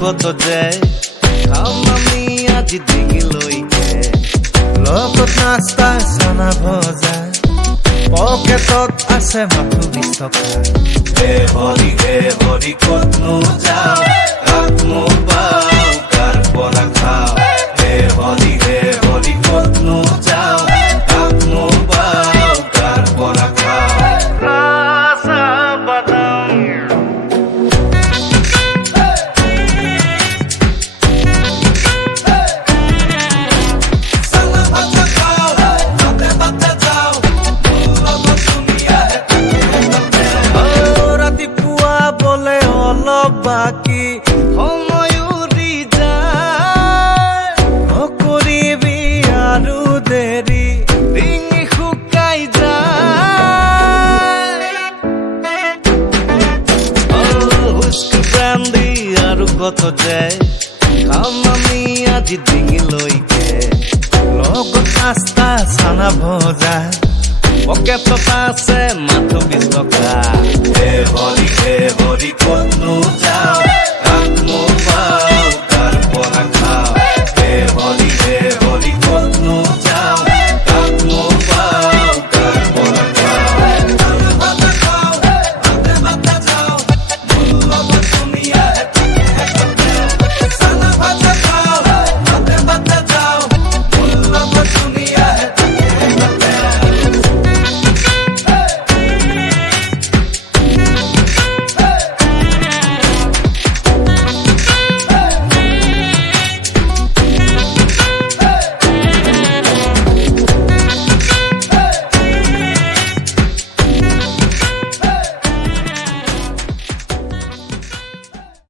কত যায় খাম আমি আজি ডিঙিলৈকে লগত নাস্তা চানা ভজা পকেটত আছে মাথো 20 টকা হে হৰি ক'তনো যাওঁ কাকনো পাওঁ কাৰ পৰা খাওঁ হে হৰি ক'তনো যাওঁ কাকনো পাওঁ কাৰ পৰা খাওঁ আশা বাদাম বাকি সময় উৰি যায় নকৰিবি আৰু দেৰি ডিঙি শুকাই যায় হুস্কি ব্ৰান্দি আৰু কত যায় খাম আমি আজি ডিঙিলৈকে লগত নাস্তা চানা ভজা পকেটত আছে মাথো 20 টকা হে হৰি ক'তনো যাওঁ